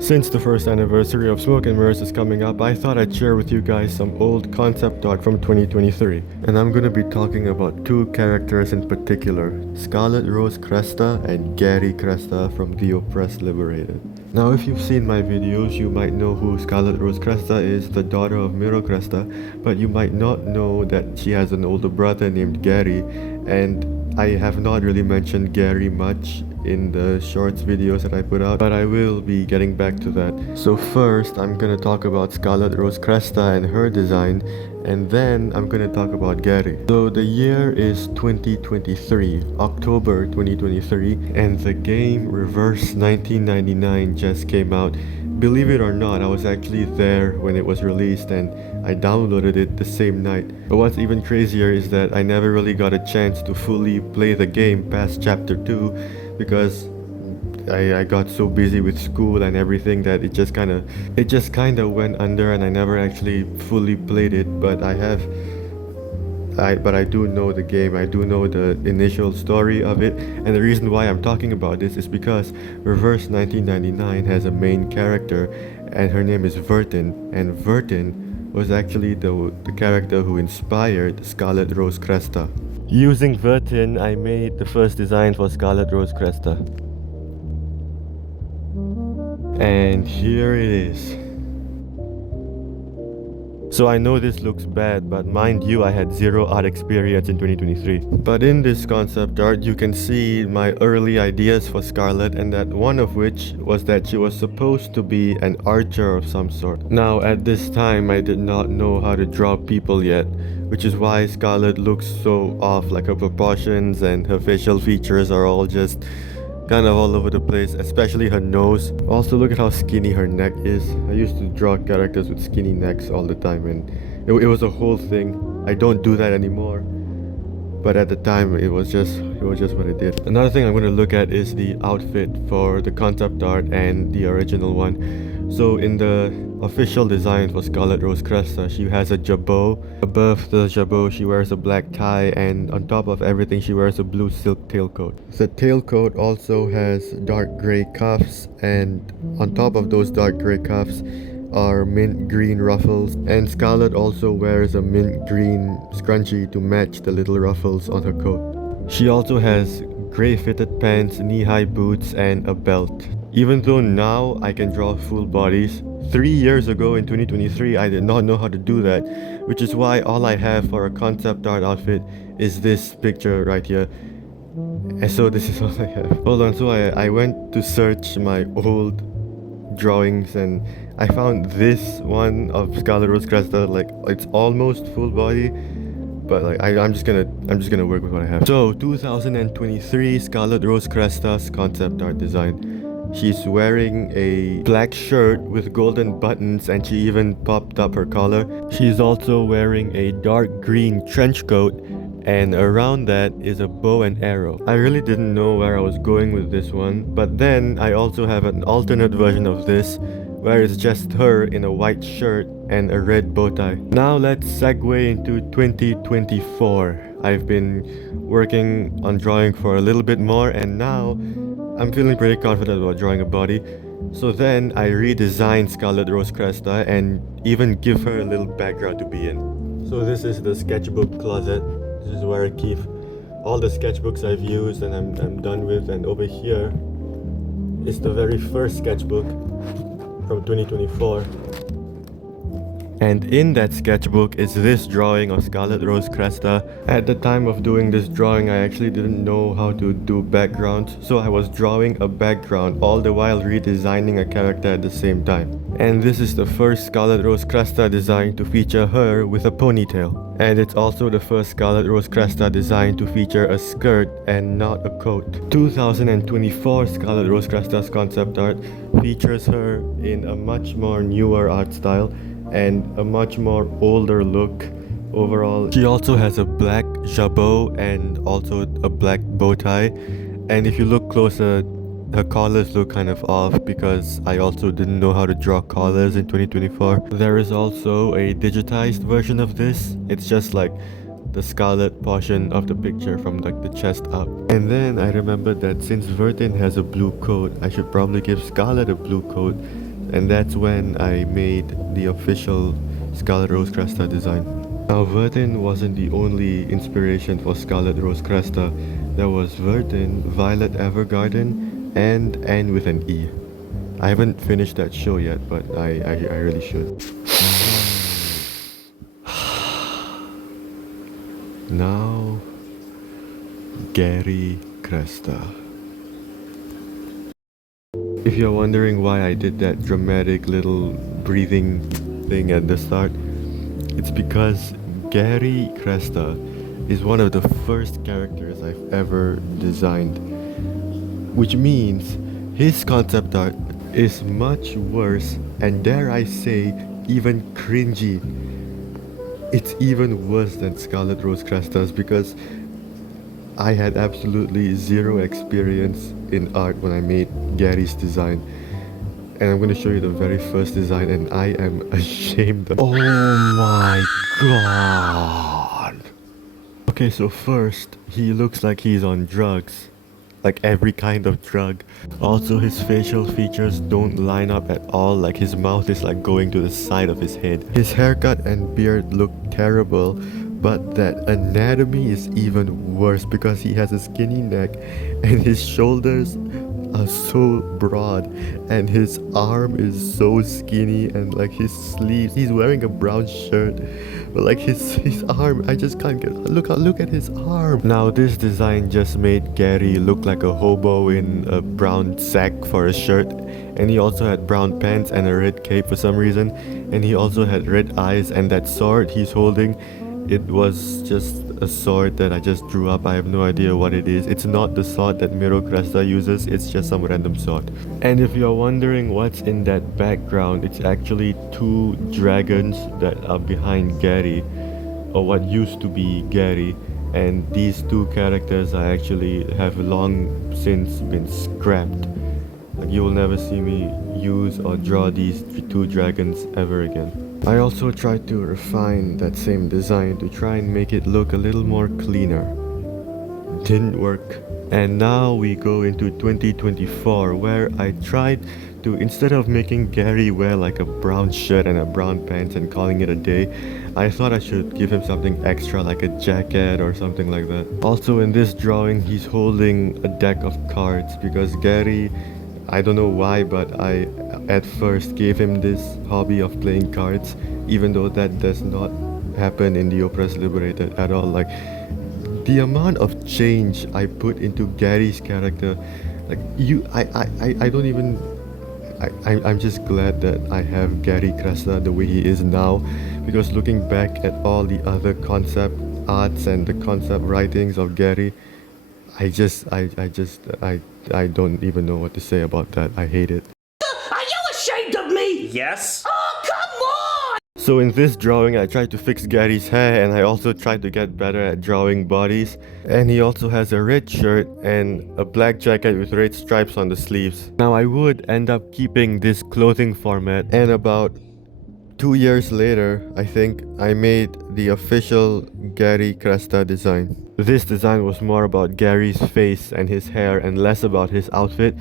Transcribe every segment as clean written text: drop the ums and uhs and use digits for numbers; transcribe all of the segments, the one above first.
Since the first anniversary of Smoke and Mirrors is coming up, I thought I'd share with you guys some old concept art from 2023. And I'm gonna be talking about two characters in particular, Scarlet Rose Cresta and Gary Cresta from The Oppressed Liberated. Now if you've seen my videos, you might know who Scarlet Rose Cresta is, the daughter of Miro Cresta, but you might not know that she has an older brother named Gary, and I have not really mentioned Gary much in the shorts videos that I put out, but I will be getting back to that. So first, I'm gonna talk about Scarlet Rose Cresta and her design, and then I'm gonna talk about Gary. So the year is 2023, October 2023, and the game Reverse 1999 just came out. Believe it or not, I was actually there when it was released and I downloaded it the same night. But what's even crazier is that I never really got a chance to fully play the game past chapter 2 because I got so busy with school and everything that it just kind of went under, and I never actually fully played it. But I do know the game. I do know the initial story of it, and the reason why I'm talking about this is because Reverse 1999 has a main character, and her name is Vertin, and Vertin was actually the character who inspired Scarlet Rose Cresta. Using Vertin, I made the first design for Scarlet Rose Cresta. And here it is. So I know this looks bad, but mind you, I had zero art experience in 2023. But in this concept art, you can see my early ideas for Scarlet, and that one of which was that she was supposed to be an archer of some sort. Now, at this time, I did not know how to draw people yet, which is why Scarlet looks so off, like her proportions and her facial features are all just kind of all over the place, especially her nose. Also, look at how skinny her neck is. I used to draw characters with skinny necks all the time, and it was a whole thing. I don't do that anymore, but at the time it was just what I did. Another thing I'm going to look at is the outfit for the concept art and the original one. So in the official design for Scarlet Rose Cresta, she has a jabot. Above the jabot, she wears a black tie, and on top of everything, she wears a blue silk tailcoat. The tailcoat also has dark gray cuffs, and on top of those dark gray cuffs are mint green ruffles, and Scarlet also wears a mint green scrunchie to match the little ruffles on her coat. She also has gray fitted pants, knee-high boots, and a belt. Even though now I can draw full bodies, 3 years ago in 2023 I did not know how to do that, which is why all I have for a concept art outfit is this picture right here. And so this is all I have. Hold on, so I went to search my old drawings and I found this one of Scarlet Rose Cresta. Like, it's almost full body, but like I'm just gonna work with what I have. So 2023 Scarlet Rose Cresta's concept art design. She's wearing a black shirt with golden buttons, and she even popped up her collar. She's also wearing a dark green trench coat, and around that is a bow and arrow. I really didn't know where I was going with this one, but then I also have an alternate version of this where it's just her in a white shirt and a red bow tie. Now let's segue into 2024. I've been working on drawing for a little bit more, and now I'm feeling pretty confident about drawing a body. So then I redesigned Scarlet Rose Cresta and even give her a little background to be in. So this is the sketchbook closet. This is where I keep all the sketchbooks I've used and I'm done with. And over here is the very first sketchbook from 2024. And in that sketchbook is this drawing of Scarlet Rose Cresta. At the time of doing this drawing, I actually didn't know how to do backgrounds, so I was drawing a background all the while redesigning a character at the same time. And this is the first Scarlet Rose Cresta design to feature her with a ponytail. And it's also the first Scarlet Rose Cresta design to feature a skirt and not a coat. 2024 Scarlet Rose Cresta's concept art features her in a much more newer art style and a much more older look overall. She also has a black jabot and also a black bow tie, and if you look closer, her collars look kind of off because I also didn't know how to draw collars in 2024. There is also a digitized version of this. It's just like the scarlet portion of the picture from like the chest up. And then I remembered that since Vertin has a blue coat, I should probably give Scarlet a blue coat. and that's when I made the official Scarlet Rose Cresta design. Now Verdin wasn't the only inspiration for Scarlet Rose Cresta. There was Verdin, Violet Evergarden, and Anne with an E. I haven't finished that show yet, but I really should. Now, Gary Cresta. If you're wondering why I did that dramatic little breathing thing at the start, it's because Gary Cresta is one of the first characters I've ever designed, which means his concept art is much worse and, dare I say, even cringy. It's even worse than Scarlet Rose Cresta's because I had absolutely zero experience in art when I made Gary's design. And I'm going to show you the very first design, and I am ashamed of. Oh my god! Okay, so first, he looks like he's on drugs. Like every kind of drug. Also, his facial features don't line up at all, like his mouth is like going to the side of his head. His haircut and beard look terrible, but that anatomy is even worse because he has a skinny neck and his shoulders are so broad and his arm is so skinny, and like his sleeves, he's wearing a brown shirt, but like his arm, I just can't get, look at his arm. Now this design just made Gary look like a hobo in a brown sack for a shirt, and he also had brown pants and a red cape for some reason, and he also had red eyes, and that sword he's holding, it was just a sword that I just drew up. I have no idea what it is. It's not the sword that Miro Cresta uses, it's just some random sword. And if you're wondering what's in that background, it's actually two dragons that are behind Gary, or what used to be Gary. And these two characters I actually have long since been scrapped. Like, you will never see me use or draw these two dragons ever again. I also tried to refine that same design to try and make it look a little more cleaner. Didn't work. And now we go into 2024, where I tried to, instead of making Gary wear like a brown shirt and a brown pants and calling it a day, I thought I should give him something extra like a jacket or something like that. Also in this drawing, he's holding a deck of cards because Gary, I don't know why, but I at first gave him this hobby of playing cards, even though that does not happen in the Oppressed Liberated at all. Like, the amount of change I put into Gary's character, like, I don't even, I'm just glad that I have Gary Cresta the way he is now, because looking back at all the other concept arts and the concept writings of Gary, I don't even know what to say about that. I hate it. Are you ashamed of me? Yes? Oh, come on! So in this drawing, I tried to fix Gary's hair, and I also tried to get better at drawing bodies. And he also has a red shirt and a black jacket with red stripes on the sleeves. Now I would end up keeping this clothing format, and about 2 years later, I think, I made the official Gary Cresta design. This design was more about Gary's face and his hair and less about his outfit,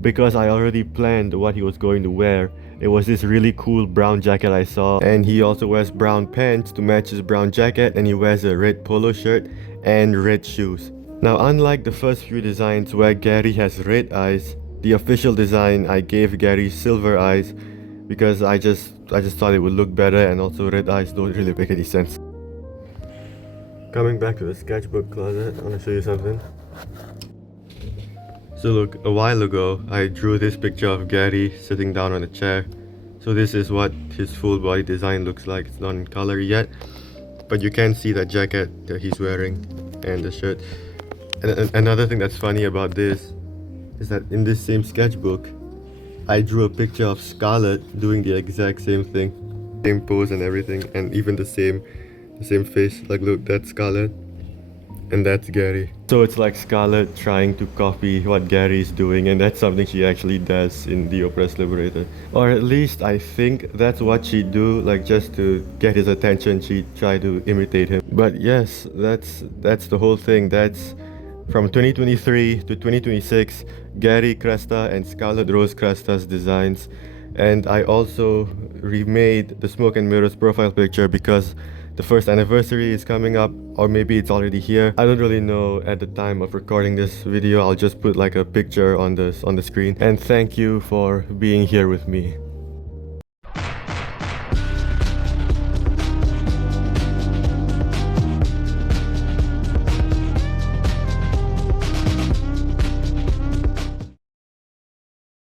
because I already planned what he was going to wear. It was this really cool brown jacket I saw, and he also wears brown pants to match his brown jacket, and he wears a red polo shirt and red shoes. Now, unlike the first few designs where Gary has red eyes, the official design I gave Gary silver eyes because I just thought it would look better, and also red eyes don't really make any sense. Coming back to the sketchbook closet, I want to show you something. So look, a while ago, I drew this picture of Gary sitting down on a chair. So this is what his full body design looks like. It's not in color yet, but you can see that jacket that he's wearing and the shirt. And another thing that's funny about this is that in this same sketchbook, I drew a picture of Scarlet doing the exact same thing. Same pose and everything, and even the same face. Like, look, that's Scarlet and that's Gary. So it's like Scarlet trying to copy what Gary's doing, and that's something she actually does in The Oppressed Liberated. Or at least I think that's what she'd do, like just to get his attention, she'd try to imitate him. But yes, that's the whole thing. That's from 2023 to 2026, Gary Cresta and Scarlet Rose Cresta's designs. And I also remade the Smoke and Mirrors profile picture because the first anniversary is coming up, or maybe it's already here. I don't really know at the time of recording this video. I'll just put like a picture on the screen. And thank you for being here with me.